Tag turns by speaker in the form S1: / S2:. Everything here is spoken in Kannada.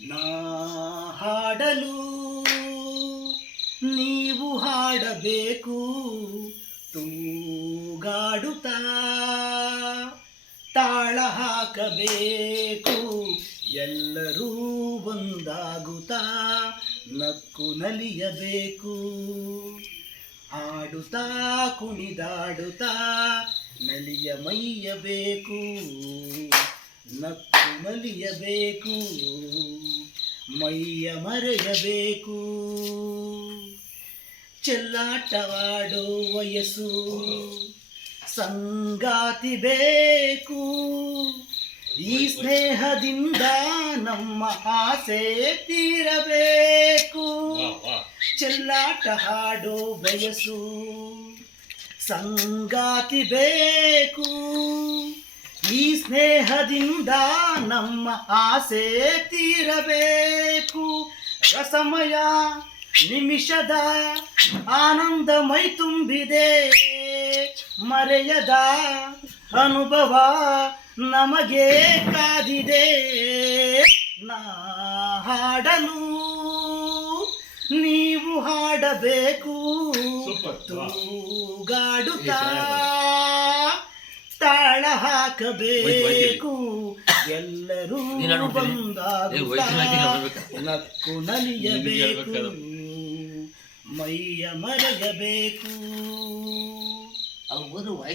S1: ನಾ ಹಾಡಲು ನೀವು ಹಾಡಬೇಕು, ತೂಗಾಡುತ್ತ? ತಾಳ ಹಾಕಬೇಕು, ಎಲ್ಲರೂ ಒಂದಾಗುತ್ತಾ? ನಕ್ಕು ನಲಿಯಬೇಕು. ಹಾಡುತ್ತಾ ಕುಣಿದಾಡುತ್ತಾ, ನಲಿಯ ಮೈಯಬೇಕು, ನಕ್ಕು ನಲಿಯಬೇಕು. ಮೈಯ ಮರೆಯಬೇಕು. ಚೆಲ್ಲಾಟವಾಡೋ ವಯಸ್ಸು ಸಂಗಾತಿ ಬೇಕು. ಈ ಸ್ನೇಹದಿಂದ ನಮ್ಮ ಆಸೆ ತೀರಬೇಕು. ಚೆಲ್ಲಾಟ ಹಾಡೋ ಬಯಸು ಸಂಗಾತಿ ಬೇಕು. ಈ ಸ್ನೇಹದಿಂದ ನಮ್ಮ ಆಸೆ ತೀರಬೇಕು. ರಸಮಯ ನಿಮಿಷದ ಆನಂದ ಮೈ ತುಂಬಿದೆ. ಮರೆಯದ ಅನುಭವ ನಮಗೆ ಕಾದಿದೆ. ನಾ ಹಾಡಲು ನೀವು ಹಾಡಬೇಕು.
S2: ಸೂಪರ್.
S1: ತೂಗಾಡುತ್ತಾ ತಾಳ ಹಾಕಬೇಕು ಎಲ್ಲರೂ
S3: ನೀನ್ ಹಾಡು ಬಿಡ್ತೀನಿ. ಏ, ವೈದ್ಯನ ಹಾಕಿ ನಾವು
S1: ಎಲ್ಲರೂ
S3: ಬಂದಾಗ
S1: ನಕ್ಕು ನಲಿಯಬೇಕು. ಮೈಯ ಮರೆಯಬೇಕು.
S3: ಅವರು